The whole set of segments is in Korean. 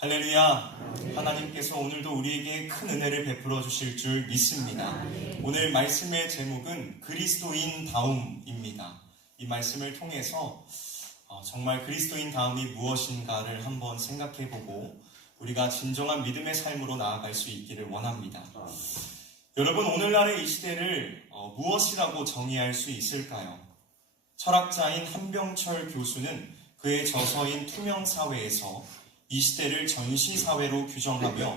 할렐루야. 하나님께서 오늘도 우리에게 큰 은혜를 베풀어 주실 줄 믿습니다. 오늘 말씀의 제목은 그리스도인다움입니다. 이 말씀을 통해서 정말 그리스도인다움이 무엇인가를 한번 생각해보고 우리가 진정한 믿음의 삶으로 나아갈 수 있기를 원합니다. 여러분, 오늘날의 이 시대를 무엇이라고 정의할 수 있을까요? 철학자인 한병철 교수는 그의 저서인 투명사회에서 이 시대를 전시사회로 규정하며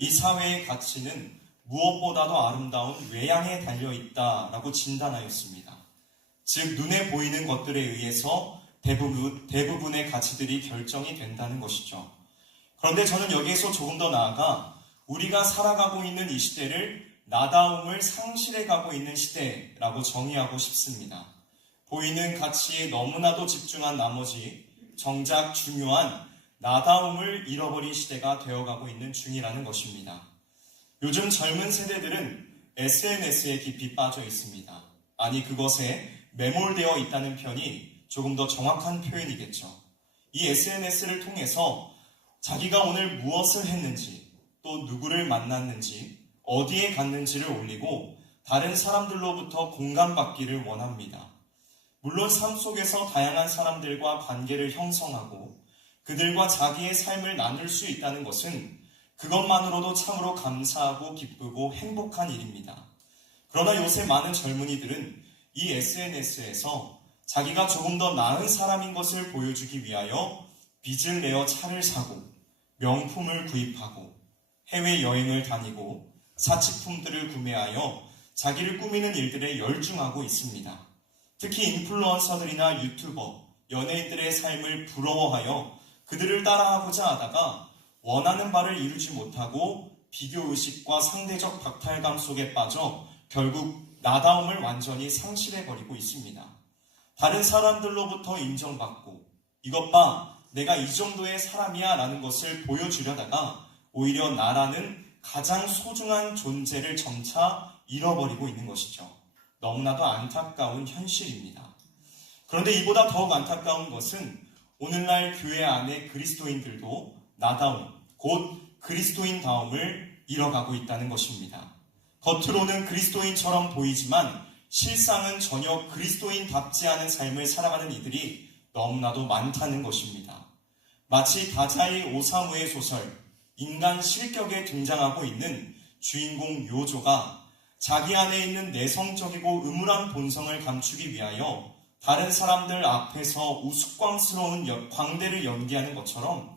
이 사회의 가치는 무엇보다도 아름다운 외양에 달려있다라고 진단하였습니다. 즉, 눈에 보이는 것들에 의해서 대부분의 가치들이 결정이 된다는 것이죠. 그런데 저는 여기에서 조금 더 나아가 우리가 살아가고 있는 이 시대를 나다움을 상실해가고 있는 시대라고 정의하고 싶습니다. 보이는 가치에 너무나도 집중한 나머지 정작 중요한 나다움을 잃어버린 시대가 되어가고 있는 중이라는 것입니다. 요즘 젊은 세대들은 SNS에 깊이 빠져 있습니다. 아니, 그것에 매몰되어 있다는 편이 조금 더 정확한 표현이겠죠. 이 SNS를 통해서 자기가 오늘 무엇을 했는지, 또 누구를 만났는지, 어디에 갔는지를 올리고 다른 사람들로부터 공감받기를 원합니다. 물론 삶 속에서 다양한 사람들과 관계를 형성하고 그들과 자기의 삶을 나눌 수 있다는 것은 그것만으로도 참으로 감사하고 기쁘고 행복한 일입니다. 그러나 요새 많은 젊은이들은 이 SNS에서 자기가 조금 더 나은 사람인 것을 보여주기 위하여 빚을 내어 차를 사고 명품을 구입하고 해외여행을 다니고 사치품들을 구매하여 자기를 꾸미는 일들에 열중하고 있습니다. 특히 인플루언서들이나 유튜버, 연예인들의 삶을 부러워하여 그들을 따라하고자 하다가 원하는 바를 이루지 못하고 비교의식과 상대적 박탈감 속에 빠져 결국 나다움을 완전히 상실해버리고 있습니다. 다른 사람들로부터 인정받고 이것 봐, 내가 이 정도의 사람이야 라는 것을 보여주려다가 오히려 나라는 가장 소중한 존재를 점차 잃어버리고 있는 것이죠. 너무나도 안타까운 현실입니다. 그런데 이보다 더욱 안타까운 것은 오늘날 교회 안의 그리스도인들도 나다움, 곧 그리스도인다움을 잃어가고 있다는 것입니다. 겉으로는 그리스도인처럼 보이지만 실상은 전혀 그리스도인답지 않은 삶을 살아가는 이들이 너무나도 많다는 것입니다. 마치 다자이 오사무의 소설 인간 실격에 등장하고 있는 주인공 요조가 자기 안에 있는 내성적이고 음울한 본성을 감추기 위하여 다른 사람들 앞에서 우스꽝스러운 광대를 연기하는 것처럼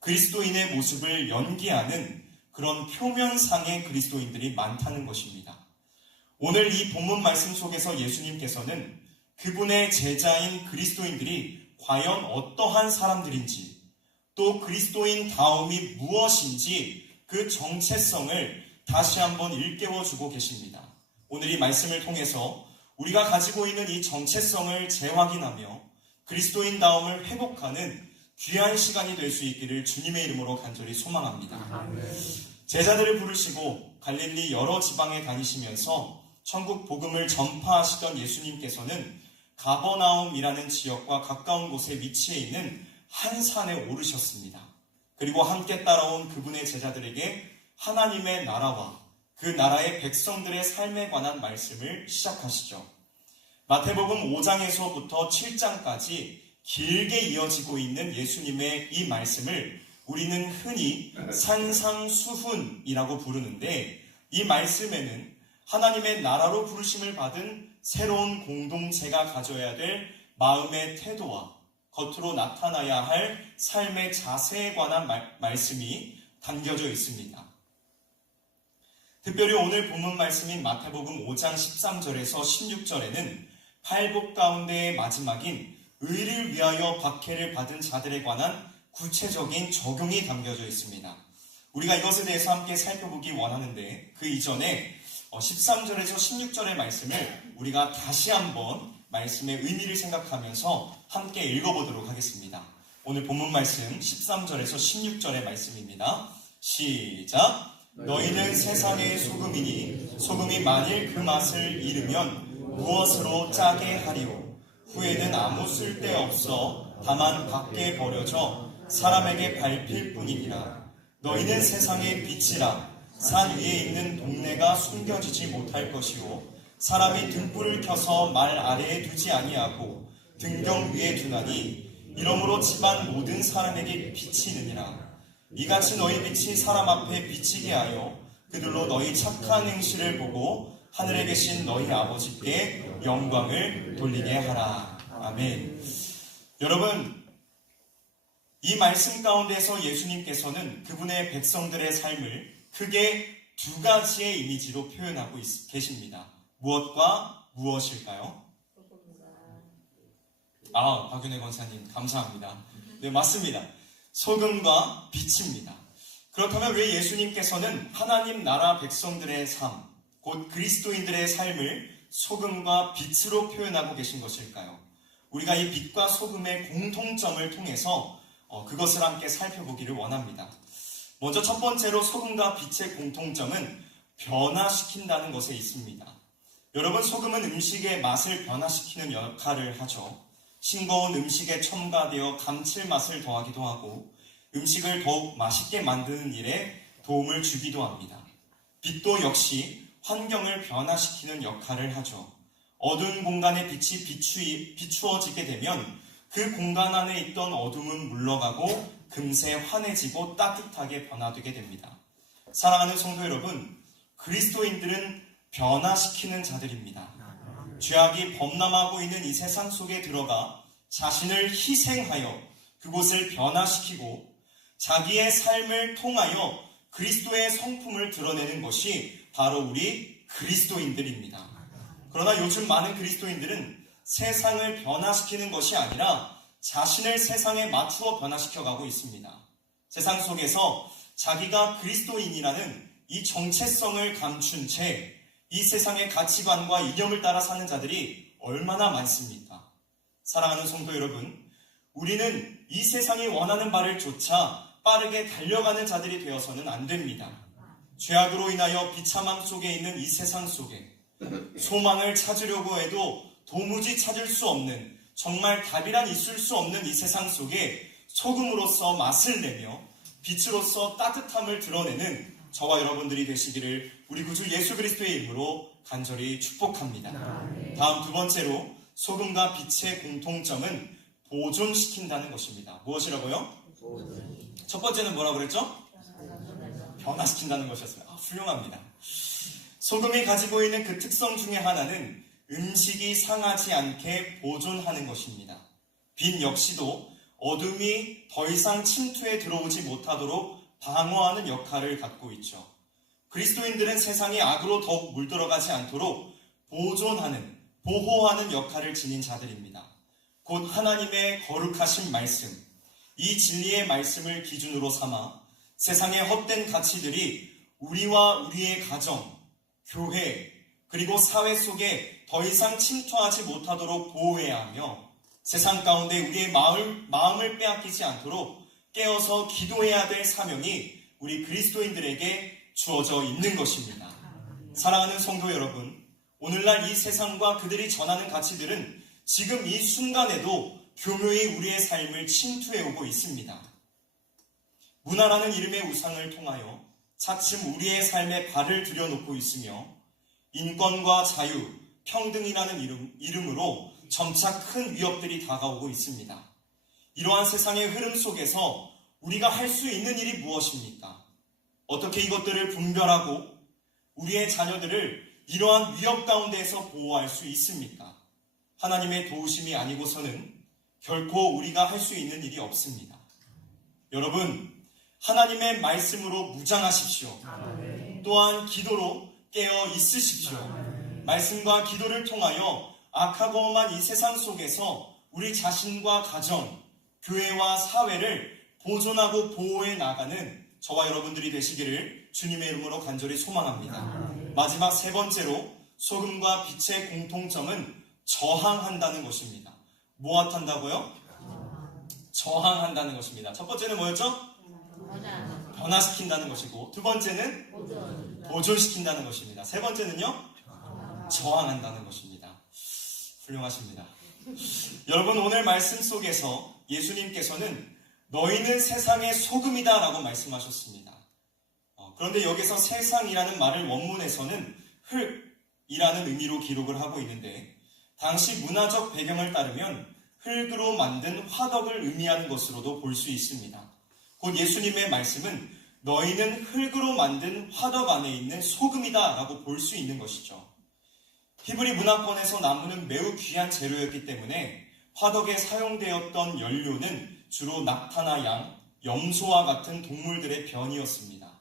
그리스도인의 모습을 연기하는 그런 표면상의 그리스도인들이 많다는 것입니다. 오늘 이 본문 말씀 속에서 예수님께서는 그분의 제자인 그리스도인들이 과연 어떠한 사람들인지, 또 그리스도인다움이 무엇인지 그 정체성을 다시 한번 일깨워주고 계십니다. 오늘 이 말씀을 통해서 우리가 가지고 있는 이 정체성을 재확인하며 그리스도인다움을 회복하는 귀한 시간이 될 수 있기를 주님의 이름으로 간절히 소망합니다. 제자들을 부르시고 갈릴리 여러 지방에 다니시면서 천국 복음을 전파하시던 예수님께서는 가버나움이라는 지역과 가까운 곳에 위치해 있는 한 산에 오르셨습니다. 그리고 함께 따라온 그분의 제자들에게 하나님의 나라와 그 나라의 백성들의 삶에 관한 말씀을 시작하시죠. 마태복음 5장에서부터 7장까지 길게 이어지고 있는 예수님의 이 말씀을 우리는 흔히 산상수훈이라고 부르는데, 이 말씀에는 하나님의 나라로 부르심을 받은 새로운 공동체가 가져야 될 마음의 태도와 겉으로 나타나야 할 삶의 자세에 관한 말씀이 담겨져 있습니다. 특별히 오늘 본문 말씀인 마태복음 5장 13절에서 16절에는 팔복 가운데의 마지막인 의를 위하여 박해를 받은 자들에 관한 구체적인 적용이 담겨져 있습니다. 우리가 이것에 대해서 함께 살펴보기 원하는데, 그 이전에 13절에서 16절의 말씀을 우리가 다시 한번 말씀의 의미를 생각하면서 함께 읽어보도록 하겠습니다. 오늘 본문 말씀 13절에서 16절의 말씀입니다. 시작! 너희는 세상의 소금이니 소금이 만일 그 맛을 잃으면 무엇으로 짜게 하리오? 후에는 아무 쓸데없어 다만 밖에 버려져 사람에게 밟힐 뿐이니라. 너희는 세상의 빛이라. 산 위에 있는 동네가 숨겨지지 못할 것이요 사람이 등불을 켜서 말 아래에 두지 아니하고 등경 위에 두나니 이러므로 집안 모든 사람에게 비치느니라. 이같이 너희 빛이 사람 앞에 비치게 하여 그들로 너희 착한 행실을 보고 하늘에 계신 너희 아버지께 영광을 돌리게 하라. 아멘. 여러분, 이 말씀 가운데서 예수님께서는 그분의 백성들의 삶을 크게 두 가지의 이미지로 표현하고 계십니다. 무엇과 무엇일까요? 박윤혜 권사님 감사합니다. 네, 맞습니다. 소금과 빛입니다. 그렇다면 왜 예수님께서는 하나님 나라 백성들의 삶, 곧 그리스도인들의 삶을 소금과 빛으로 표현하고 계신 것일까요? 우리가 이 빛과 소금의 공통점을 통해서 그것을 함께 살펴보기를 원합니다. 먼저 첫 번째로 소금과 빛의 공통점은 변화시킨다는 것에 있습니다. 여러분, 소금은 음식의 맛을 변화시키는 역할을 하죠. 싱거운 음식에 첨가되어 감칠맛을 더하기도 하고 음식을 더욱 맛있게 만드는 일에 도움을 주기도 합니다. 빛도 역시 환경을 변화시키는 역할을 하죠. 어두운 공간에 빛이 비추어지게 되면 그 공간 안에 있던 어둠은 물러가고 금세 환해지고 따뜻하게 변화되게 됩니다. 사랑하는 성도 여러분, 그리스도인들은 변화시키는 자들입니다. 죄악이 범람하고 있는 이 세상 속에 들어가 자신을 희생하여 그곳을 변화시키고 자기의 삶을 통하여 그리스도의 성품을 드러내는 것이 바로 우리 그리스도인들입니다. 그러나 요즘 많은 그리스도인들은 세상을 변화시키는 것이 아니라 자신을 세상에 맞추어 변화시켜가고 있습니다. 세상 속에서 자기가 그리스도인이라는 이 정체성을 감춘 채 이 세상의 가치관과 이념을 따라 사는 자들이 얼마나 많습니까? 사랑하는 성도 여러분, 우리는 이 세상이 원하는 바를 쫓아 빠르게 달려가는 자들이 되어서는 안 됩니다. 죄악으로 인하여 비참함 속에 있는 이 세상 속에 소망을 찾으려고 해도 도무지 찾을 수 없는, 정말 답이란 있을 수 없는 이 세상 속에 소금으로서 맛을 내며 빛으로서 따뜻함을 드러내는 저와 여러분들이 되시기를 우리 구주 예수 그리스도의 이름으로 간절히 축복합니다. 다음 두 번째로 소금과 빛의 공통점은 보존시킨다는 것입니다. 무엇이라고요? 첫 번째는 뭐라고 그랬죠? 변화시킨다는 것이었습니다. 훌륭합니다. 소금이 가지고 있는 그 특성 중에 하나는 음식이 상하지 않게 보존하는 것입니다. 빛 역시도 어둠이 더 이상 침투해 들어오지 못하도록 방어하는 역할을 갖고 있죠. 그리스도인들은 세상이 악으로 더욱 물들어가지 않도록 보존하는, 보호하는 역할을 지닌 자들입니다. 곧 하나님의 거룩하신 말씀, 이 진리의 말씀을 기준으로 삼아 세상의 헛된 가치들이 우리와 우리의 가정, 교회, 그리고 사회 속에 더 이상 침투하지 못하도록 보호해야 하며 세상 가운데 우리의 마음을 빼앗기지 않도록 깨어서 기도해야 될 사명이 우리 그리스도인들에게 주어져 있는 것입니다. 사랑하는 성도 여러분, 오늘날 이 세상과 그들이 전하는 가치들은 지금 이 순간에도 교묘히 우리의 삶을 침투해오고 있습니다. 문화라는 이름의 우상을 통하여 차츰 우리의 삶에 발을 들여놓고 있으며 인권과 자유, 평등이라는 이름으로 점차 큰 위협들이 다가오고 있습니다. 이러한 세상의 흐름 속에서 우리가 할 수 있는 일이 무엇입니까? 어떻게 이것들을 분별하고 우리의 자녀들을 이러한 위협 가운데에서 보호할 수 있습니까? 하나님의 도우심이 아니고서는 결코 우리가 할 수 있는 일이 없습니다. 여러분, 하나님의 말씀으로 무장하십시오. 또한 기도로 깨어 있으십시오. 말씀과 기도를 통하여 악하고 험한 이 세상 속에서 우리 자신과 가정, 교회와 사회를 보존하고 보호해 나가는 저와 여러분들이 되시기를 주님의 이름으로 간절히 소망합니다. 마지막 세 번째로 소금과 빛의 공통점은 저항한다는 것입니다. 무엇한다고요? 저항한다는 것입니다. 첫 번째는 뭐였죠? 변화시킨다는 것이고, 두 번째는 보존시킨다는 것입니다. 세 번째는요? 저항한다는 것입니다. 훌륭하십니다. 여러분, 오늘 말씀 속에서 예수님께서는 너희는 세상의 소금이다 라고 말씀하셨습니다. 그런데 여기서 세상이라는 말을 원문에서는 흙이라는 의미로 기록을 하고 있는데, 당시 문화적 배경을 따르면 흙으로 만든 화덕을 의미하는 것으로도 볼 수 있습니다. 곧 예수님의 말씀은 너희는 흙으로 만든 화덕 안에 있는 소금이다 라고 볼 수 있는 것이죠. 히브리 문화권에서 나무는 매우 귀한 재료였기 때문에 화덕에 사용되었던 연료는 주로 낙타나 양, 염소와 같은 동물들의 변이었습니다.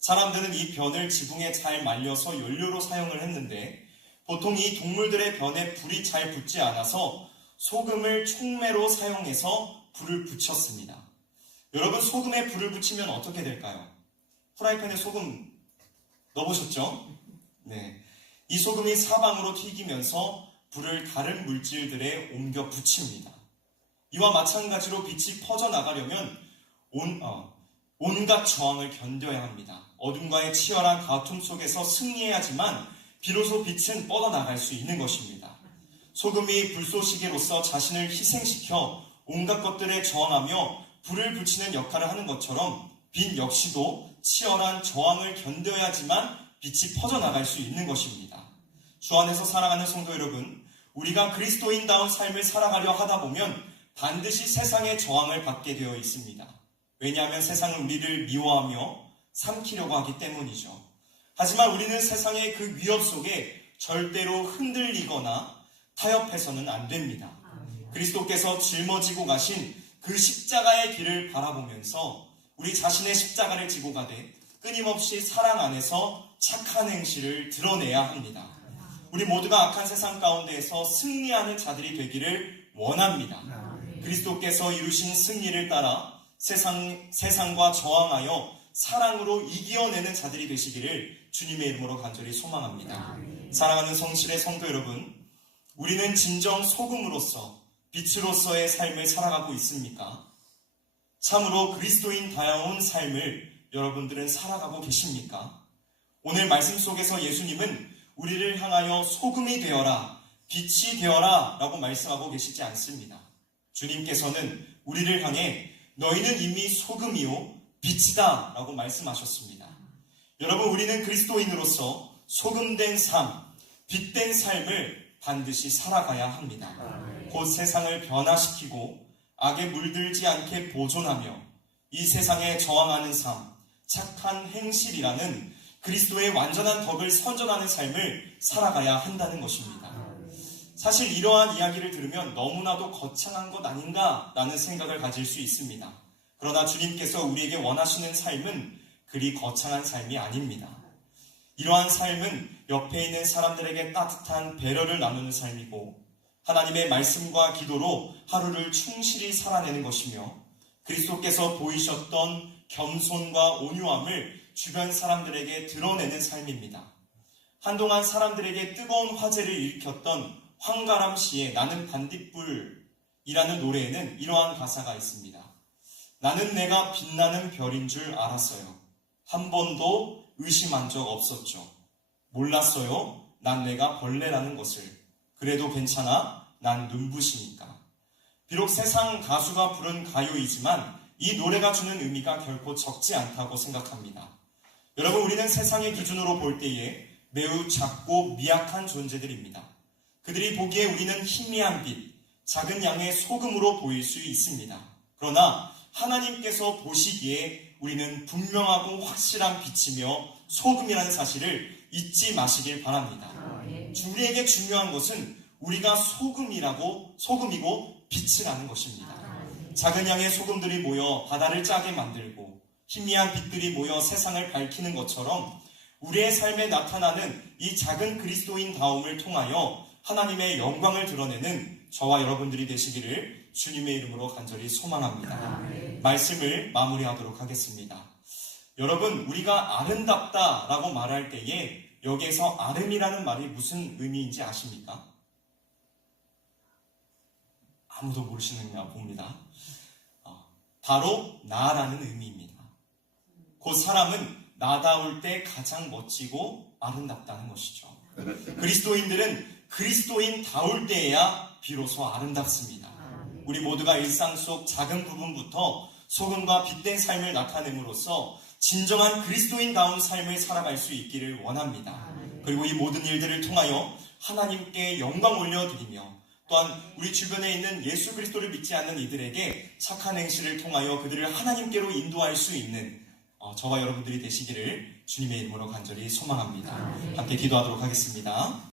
사람들은 이 변을 지붕에 잘 말려서 연료로 사용을 했는데, 보통 이 동물들의 변에 불이 잘 붙지 않아서 소금을 촉매로 사용해서 불을 붙였습니다. 여러분, 소금에 불을 붙이면 어떻게 될까요? 프라이팬에 소금 넣어보셨죠? 네. 이 소금이 사방으로 튀기면서 불을 다른 물질들에 옮겨 붙입니다. 이와 마찬가지로 빛이 퍼져나가려면 온갖 저항을 견뎌야 합니다. 어둠과의 치열한 다툼 속에서 승리해야지만 비로소 빛은 뻗어나갈 수 있는 것입니다. 소금이 불쏘시개로서 자신을 희생시켜 온갖 것들에 저항하며 불을 붙이는 역할을 하는 것처럼 빛 역시도 치열한 저항을 견뎌야지만 빛이 퍼져나갈 수 있는 것입니다. 주 안에서 살아가는 성도 여러분, 우리가 그리스도인다운 삶을 살아가려 하다 보면 반드시 세상의 저항을 받게 되어 있습니다. 왜냐하면 세상은 우리를 미워하며 삼키려고 하기 때문이죠. 하지만 우리는 세상의 그 위협 속에 절대로 흔들리거나 타협해서는 안 됩니다. 그리스도께서 짊어지고 가신 그 십자가의 길을 바라보면서 우리 자신의 십자가를 지고 가되 끊임없이 사랑 안에서 착한 행실을 드러내야 합니다. 우리 모두가 악한 세상 가운데에서 승리하는 자들이 되기를 원합니다. 그리스도께서 이루신 승리를 따라 세상과 저항하여 사랑으로 이겨내는 자들이 되시기를 주님의 이름으로 간절히 소망합니다. 사랑하는 성실의 성도 여러분, 우리는 진정 소금으로서 빛으로서의 삶을 살아가고 있습니까? 참으로 그리스도인다운 삶을 여러분들은 살아가고 계십니까? 오늘 말씀 속에서 예수님은 우리를 향하여 소금이 되어라, 빛이 되어라 라고 말씀하고 계시지 않습니다. 주님께서는 우리를 향해 너희는 이미 소금이요 빛이다 라고 말씀하셨습니다. 여러분, 우리는 그리스도인으로서 소금된 삶, 빛된 삶을 반드시 살아가야 합니다. 곧 세상을 변화시키고 악에 물들지 않게 보존하며 이 세상에 저항하는 삶, 착한 행실이라는 그리스도의 완전한 덕을 선전하는 삶을 살아가야 한다는 것입니다. 사실 이러한 이야기를 들으면 너무나도 거창한 것 아닌가 라는 생각을 가질 수 있습니다. 그러나 주님께서 우리에게 원하시는 삶은 그리 거창한 삶이 아닙니다. 이러한 삶은 옆에 있는 사람들에게 따뜻한 배려를 나누는 삶이고 하나님의 말씀과 기도로 하루를 충실히 살아내는 것이며 그리스도께서 보이셨던 겸손과 온유함을 주변 사람들에게 드러내는 삶입니다. 한동안 사람들에게 뜨거운 화제를 일으켰던 황가람 씨의 나는 반딧불이라는 노래에는 이러한 가사가 있습니다. 나는 내가 빛나는 별인 줄 알았어요. 한 번도 의심한 적 없었죠. 몰랐어요. 난 내가 벌레라는 것을. 그래도 괜찮아. 난 눈부시니까. 비록 세상 가수가 부른 가요이지만 이 노래가 주는 의미가 결코 적지 않다고 생각합니다. 여러분, 우리는 세상의 기준으로 볼 때에 매우 작고 미약한 존재들입니다. 그들이 보기에 우리는 희미한 빛, 작은 양의 소금으로 보일 수 있습니다. 그러나 하나님께서 보시기에 우리는 분명하고 확실한 빛이며 소금이라는 사실을 잊지 마시길 바랍니다. 우리에게 중요한 것은 우리가 소금이고 빛이라는 것입니다. 작은 양의 소금들이 모여 바다를 짜게 만들고 희미한 빛들이 모여 세상을 밝히는 것처럼 우리의 삶에 나타나는 이 작은 그리스도인다움을 통하여 하나님의 영광을 드러내는 저와 여러분들이 되시기를 주님의 이름으로 간절히 소망합니다. 말씀을 마무리하도록 하겠습니다. 여러분, 우리가 아름답다라고 말할 때에 여기에서 아름이라는 말이 무슨 의미인지 아십니까? 아무도 모르시는가 봅니다. 바로 나라는 의미입니다. 곧 사람은 나다울 때 가장 멋지고 아름답다는 것이죠. 그리스도인들은 그리스도인다울 때에야 비로소 아름답습니다. 우리 모두가 일상 속 작은 부분부터 소금과 빛된 삶을 나타냄으로써 진정한 그리스도인다운 삶을 살아갈 수 있기를 원합니다. 그리고 이 모든 일들을 통하여 하나님께 영광 올려드리며 또한 우리 주변에 있는 예수 그리스도를 믿지 않는 이들에게 착한 행실을 통하여 그들을 하나님께로 인도할 수 있는 저와 여러분들이 되시기를 주님의 이름으로 간절히 소망합니다. 함께 기도하도록 하겠습니다.